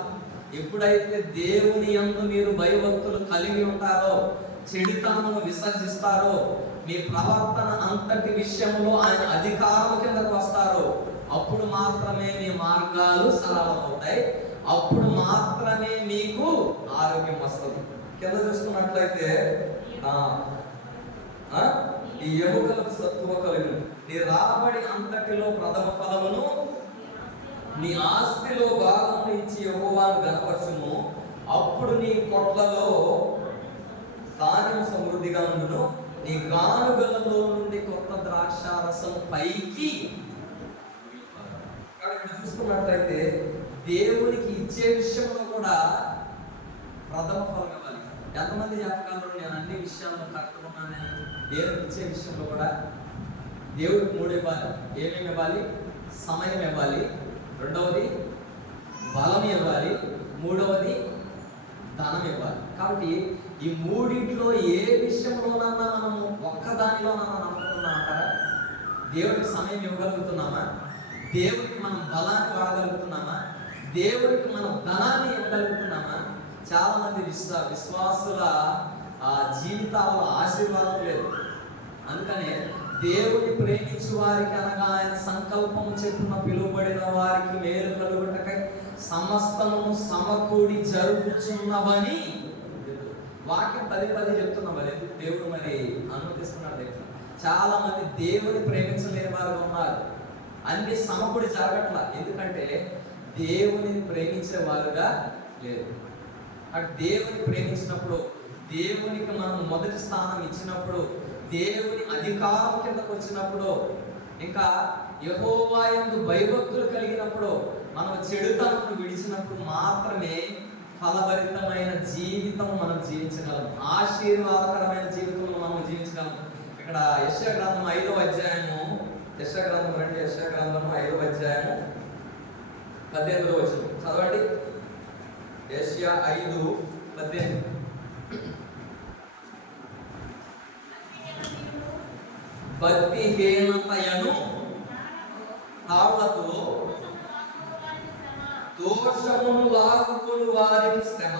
ఎప్పుడైతే దేవుని యందు మీరు భయభక్తులు కలిగి ఉంటారో, చెడుతనమును విసర్జిస్తారో, మీ ప్రవర్తన అంతటి విషయంలో ఆయన అధికారం కిందకు వస్తారో, అప్పుడు మాత్రమే మీ మార్గాలు సరళమవుతాయి. అప్పుడు మాత్రమే మీకు ఆరోగ్యం వస్తుంది. కింద చూసుకున్నట్లయితే ఈ ఎముకలకు సత్తువ కలుగును, నీ రాబడి అంతటిలో ప్రథమ ఫలమును, నీ ఆస్తిలో భాగమును ఇచ్చి యెహోవాను గణపరచుము, అప్పుడు నీ కొట్లలో ధాన్యం సమృద్ధిగా ఉండును, నీ గానుగలలో నుండి కొత్త ద్రాక్షారసం పైకి. ఇక్కడ చూసుకున్నట్లయితే దేవునికి ఇచ్చే విషయంలో కూడా ప్రథమ ఫలం ఇవ్వాలి. ఎంతమంది చెప్పగలరు నేను అన్ని విషయాల్లో కరెక్ట్గా ఉన్నానని? దేవునికి ఇచ్చే విషయంలో కూడా దేవుడికి 3 ఇవ్వాలి. ఏమేమి ఇవ్వాలి? సమయం ఇవ్వాలి, రెండవది బలం ఇవ్వాలి, మూడవది ధనం ఇవ్వాలి. కాబట్టి ఈ మూడింటిలో ఏ విషయంలోనన్నా మనము ఒక్కదానిలోనన్నా నమ్ముతున్నాం అంటారా? దేవుడికి సమయం ఇవ్వగలుగుతున్నామా? దేవుడికి మనం బలాన్ని వాడగలుగుతున్నామా? దేవుడికి మనం ధనాన్ని ఇవ్వగలుగుతున్నామా? చాలా మంది విశ్వాసుల జీవితాలలో ఆశీర్వాదం లేదు. అందుకనే దేవుని ప్రేమించు వారికి అనగా ఆయన సంకల్పము చెప్పున పిలువబడిన వారికి మేలు కలుగుటకై సమస్తము సమకూడి జరుగుతున్నవని వాక్యం 10 చెప్తున్నాం. మరి దేవుడు మరి అనుమతిస్తున్నాడు దగ్గర. చాలా మంది దేవుని ప్రేమించలేని వారు ఉన్నారు. అన్ని సమకూడి జరగట్ల. ఎందుకంటే దేవుని ప్రేమించే వారుగా లేదు. అటు దేవుని ప్రేమించినప్పుడు, దేవునికి మనం మొదటి స్థానం ఇచ్చినప్పుడు, దేవుని అధికారం కిందకు వచ్చినప్పుడు, ఇంకా యెహోవా యందు భయభక్తులు కలిగినప్పుడు, మనం చెడుతనమును విడిచినప్పుడు మాత్రమే ఫలభరితమైన జీవితం మనం జీవించగలం. ఆశీర్వాదకరమైన జీవితం మనం జీవించగలం. ఇక్కడ యెషయా గ్రంథం 5వ అధ్యాయము, యెషయా గ్రంథం 5వ అధ్యాయము 18వ వచనం చదవండి. యెషయా 5:18. భక్తిహీనతయను తాళ్లతో దోషమును లాగుకుని వారికి శ్రమ,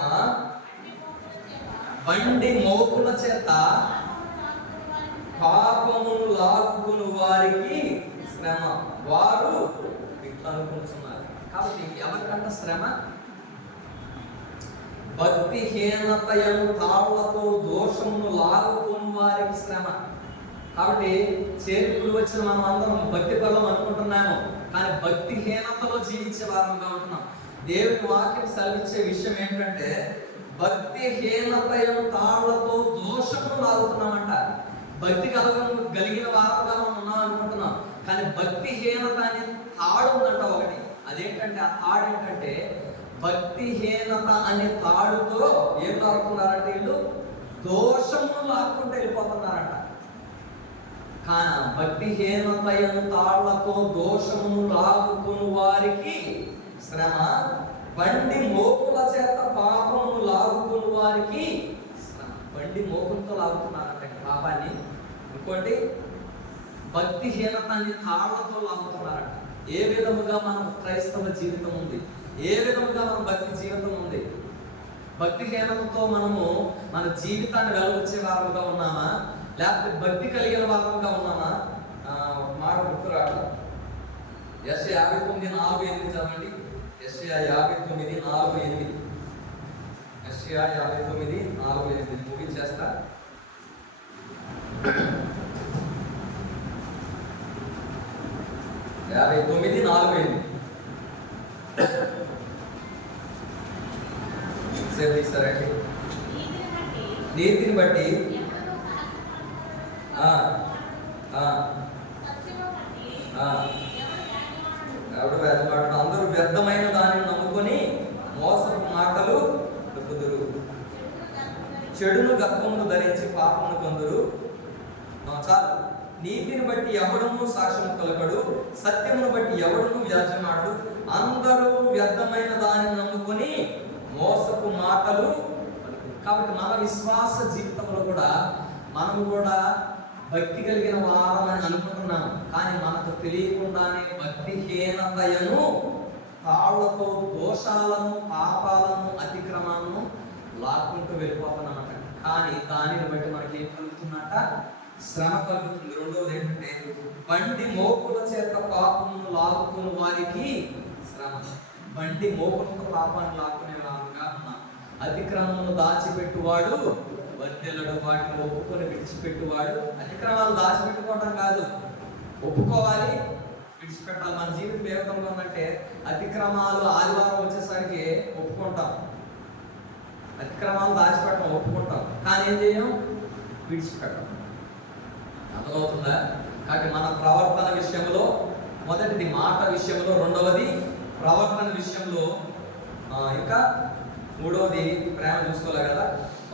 బండి మోపుల చేత పాపమును లాగుకుని వారికి శ్రమ, వారు ఇట్లా అనుకుంటున్నారు. కాబట్టి ఎవరికంట శ్రమ? భక్తిహీనతయను తాళ్లతో దోషమును లాగుకుని వారికి శ్రమ. కాబట్టి చేరుకుడు వచ్చిన మనం అందరం భక్తి పరులం అనుకుంటున్నాము, కానీ భక్తిహీనతలో జీవించే వారంగా ఉంటున్నాం. దేవుని వాక్యం సెలవిచ్చే విషయం ఏంటంటే భక్తిహీనతయను తాళ్లతో దోషమును లాగుతున్నామంట. భక్తి కలిగిన వారంగా మనం ఉన్నాం అనుకుంటున్నాం, కానీ భక్తిహీనత అనే తాడు ఉందంట ఒకటి. అదేంటంటే ఆ తాడు ఏంటంటే భక్తిహీనత అనే తాడుతో ఏం లాగుతున్నారంటే వీళ్ళు దోషమును లాక్కుంటూ వెళ్ళిపోతున్నారంట. భక్తిహీనతయను తాళ్లతో దోషమును లాగుకుని వారికి శ్రమ, బండి మోపుల చేత పాపమును లాగుకుని వారికి శ్రమ. బండి మోపులతో లాగుతున్నారంట పాపాన్ని. ఇంకోటి భక్తిహీనతని తాళ్లతో లాగుతున్నారంట. ఏ విధముగా మనం క్రైస్తవ జీవితం ఉంది, ఏ విధముగా మన భక్తి జీవితం ఉంది? భక్తిహీనతతో మనము మన జీవితాన్ని వెలవచ్చే వారముగా ఉన్నామా, లేకపోతే భక్తి కలిగిన వారముగా ఉన్నామా? మాట గుర్తురాట. యెషయా 59:4-8 చదవండి. యెషయా 59:4-8. యెషయా 59:4-8 ముగించేస్తా. యాభై 59:4-8 సరే. నీతిని బట్టి ఎవడు వేదమాడు? అందరూ వ్యర్థమైన దానిని నమ్ముకొని మోసపు మాటలు చెప్పుదురు, చెడును గర్భమును ధరించి పాపమును కొందరు. చాలు. నీతిని బట్టి ఎవడను సాక్ష్యము కలగడు, సత్యమును బట్టి ఎవడను వ్యాజ్యమాడు. అందరూ వ్యర్థమైన దానిని నమ్ముకొని మోసపు మాటలు. కాబట్టి మన విశ్వాస జీవితంలో కూడా మనము కూడా భక్తి కలిగిన వారమని అనుకుంటున్నాం, కానీ మనకు తెలియకుండానే భక్తిహీనతయను తాళ్లతో దోషాలను, పాపాలను, అతిక్రమాలను లాక్కుంటూ వెళ్ళిపోతున్నామట. కానీ దానిని బట్టి మనకి ఏం కలుగుతుందట? శ్రమ కలుగుతుంది. రెండవది ఏంటంటే బండి మోపుల చేత పాపమును లాక్కుని వారికి శ్రమ. బండి మోపులతో పాపాన్ని లాక్కునే వారుగా ఉన్నాం. అతిక్రమమును దాచిపెట్టువాడు వర్ధిల్లడు, వాటిని ఒప్పుకొని విడిచిపెట్టువాడు. అతిక్రమాలు దాచిపెట్టుకోవడం కాదు, ఒప్పుకోవాలి, విడిచిపెట్టాలి. మన జీవితం ఏ విధంగా ఉందంటే అతిక్రమాలు ఆదివారం వచ్చేసరికి ఒప్పుకుంటాం, అతిక్రమాలు దాచిపెట్టడం ఒప్పుకుంటాం, కానీ ఏం చేయం? విడిచిపెట్టం. అర్థమవుతుందా? కాబట్టి మన ప్రవర్తన విషయంలో మొదటిది మాట విషయంలో, రెండవది ప్రవర్తన విషయంలో, ఇంకా మూడవది ప్రేమ చూసుకోలే కదా.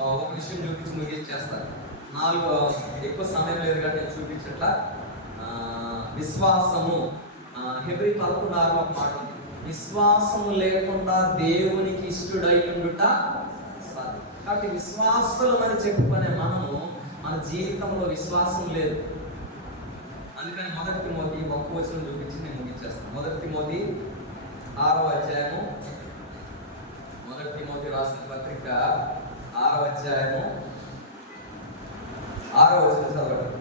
ఒక విషయం చూపించి ముగించేస్తాను. ఎక్కువ సమయం లేదు కానీ నేను చూపించట్లా. విశ్వాసము, హెబ్రీ 11:6 ఒక మాట ఉంది. విశ్వాసము లేకుండా దేవునికి ఇష్టడై ఉండుట సాధ్యం. కాబట్టి విశ్వాసులమని చెప్పుకునే మనము మన జీవితంలో విశ్వాసం లేదు. అందుకని 1 తిమోతి 1వ వచనం చూపించి నేను ముగించేస్తాను. 1 తిమోతి 6వ అధ్యాయము మొదటి తిమోతి రాసిన పత్రిక 6వ అధ్యాయము 6వ వచనం చదవండి.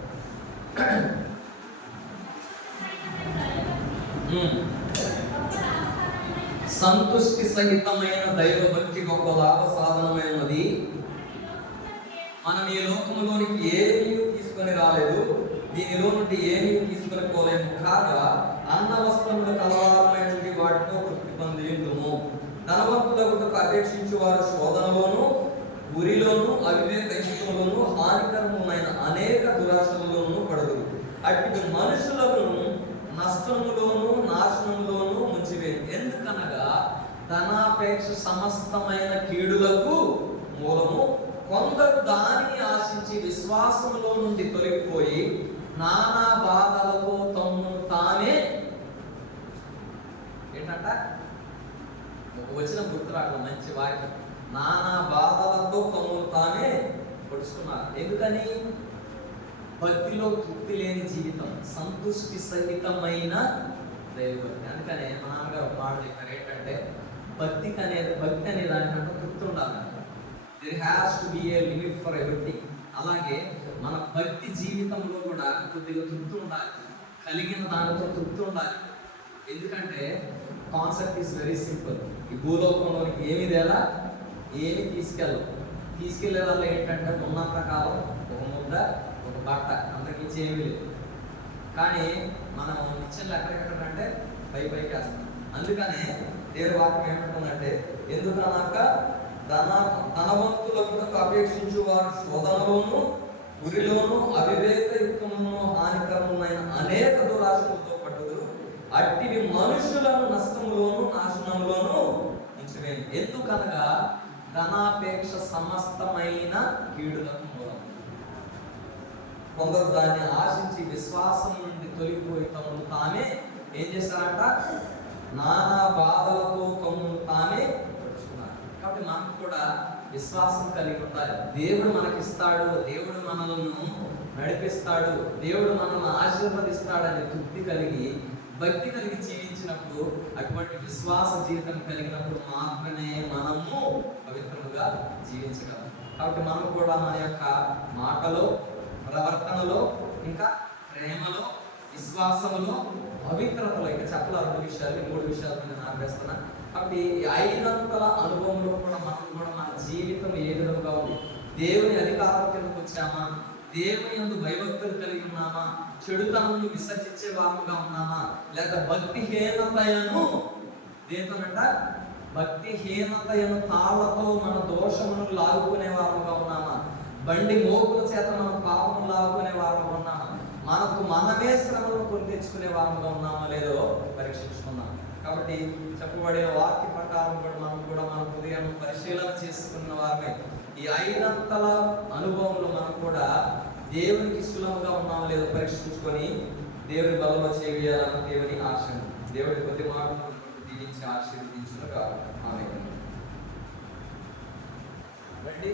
సంతుష్టి సహితమైన దైవభక్తి గొప్ప లాభ సాధనమైనది. మనం ఈ లోకంలోనికి ఏమీ తీసుకొని రాలేదు, దీనిలో నుండి ఏమీ తీసుకొని పోలేము. కాగా అన్న వస్త్రములు కలవారమైనటువంటి వాటితో తృప్తి పొందియుందుము. ధనవంతులకు అపేక్షించు వారు శోధనలోను, ఉరిలోను, అవివేక హింసలోను, హానికరమైన అనేక దురాశలలోను పడదు. అట్టి మనుషులను నష్టములోను, నాశనములోను ముంచివేయు. ఎందుకనగా ధనాపేక్ష సమస్తమైన కీడులకు మూలము. కొందరు దానిని ఆశించి విశ్వాసములో నుండి తొలగిపోయి నానా బాధలతో తమను తానే ఏంటంట ఒక వచ్చిన గుర్తురాక మంచి వాక్యం. నానా బాధలతో తమను తానే పొడుచుకున్నారు. ఎందుకని? భక్తిలో తృప్తి లేని జీవితం, సంతుష్టి సహితమైన దైవభక్తి. అందుకనే మా నాన్నగారు ఒక మాట చెప్పారు ఏంటంటే, భక్తి అనే దానికంటే తృప్తి ఉండాలి. There has to be a limit for everything. అలాగే మన భక్తి జీవితంలో కూడా కొద్దిగా తృప్తి ఉండాలి, కలిగిన దానితో తృప్తి ఉండాలి. ఎందుకంటే కాన్సెప్ట్ ఈస్ వెరీ సింపుల్. ఈ భూలోకంలోనికి ఏమి తేలా, ఏమి తీసుకెళ్లే వల్ల ఏంటంటే ఉన్నంత కాలం ఒక ముద్ద, ఒక బట్ట, అంతకించి ఏమీ లేదు. కానీ మనం నిత్యంలో ఎక్కడెక్కడంటే పైకి వేస్తాం. అందుకనే దేవుడి వాక్యం ఏమంటుందంటే, ఎందుకనక ధనవంతులకు అపేక్షించు వారు శోధనలోను, ఉరిలోను, అవివేకయుక్తమును, హానికరమైన అనేక దురాశలతో పట్టుదురు. అట్టివి మనుషులను నష్టములోను, నాశనములోను ఉంచివేయు. ఎందుకనగా ధనాపేక్ష సమస్తమైన కీడులకు మూలం. కొందరు దాన్ని ఆశించి విశ్వాసం నుండి తొలగిపోయి తమను తామే ఏం చేస్తారంట? నానా బాధలతో తమను తామే పడుచుకున్నారు. కాబట్టి మనకు కూడా విశ్వాసం కలిగి ఉండాలి. దేవుడు మనకిస్తాడు, దేవుడు మనల్ని నడిపిస్తాడు, దేవుడు మనల్ని ఆశీర్వదిస్తాడనే తృప్తి కలిగి, భక్తి కలిగి జీవించినప్పుడు, అటువంటి విశ్వాస జీవితం కలిగినప్పుడు మాత్రమే మనము పవిత్రముగా జీవించగలం. కాబట్టి మనం కూడా మన యొక్క మాటలో, ప్రవర్తనలో, ఇంకా ప్రేమలో, విశ్వాసంలో, పవిత్రతలో, ఇంకా చెప్పాలి 2 విషయాలు, 3 విషయాలు నేను ఆపేస్తున్నా. కాబట్టి ఈ 5 అంతల అనుభవంలో కూడా మనం కూడా మన జీవితం ఏ విధంగా ఉంది? దేవుని అధికారం కిందకు వచ్చామా? దేవుని యందు భయభక్తులు కలిగి ఉన్నామా? చెడుతనమును విసర్జించే వారముగా ఉన్నామా? లేక భక్తిహీనతయను దేంతోనంట? భక్తిహీనతయను తాళ్లతో మన దోషమును లాగుకునే వారముగా ఉన్నామా? బండి మోపుల చేత మనం పాపము లాగుకునే వారముగా ఉన్నామా? మనకు మనమే శ్రమలను కొని తెచ్చుకునే వారముగా ఉన్నామా లేదో పరీక్షించుకున్నాం. కాబట్టి చెప్పబడిన వాక్య ప్రకారం కూడా మనం కూడా మన హృదయాన్ని పరిశీలన చేసుకున్న వారమే. ఈ 5 అంతల అనుభవంలో మనం కూడా దేవునికి సులభంగా ఉన్నామో లేదో పరీక్షించుకొని దేవుని బలంలో చేయాలని దేవుని ఆశ. దేవుడి కొద్ది మాటలు దీవించి ఆశీర్వదించును కాదు. ఆమేన్. రండి.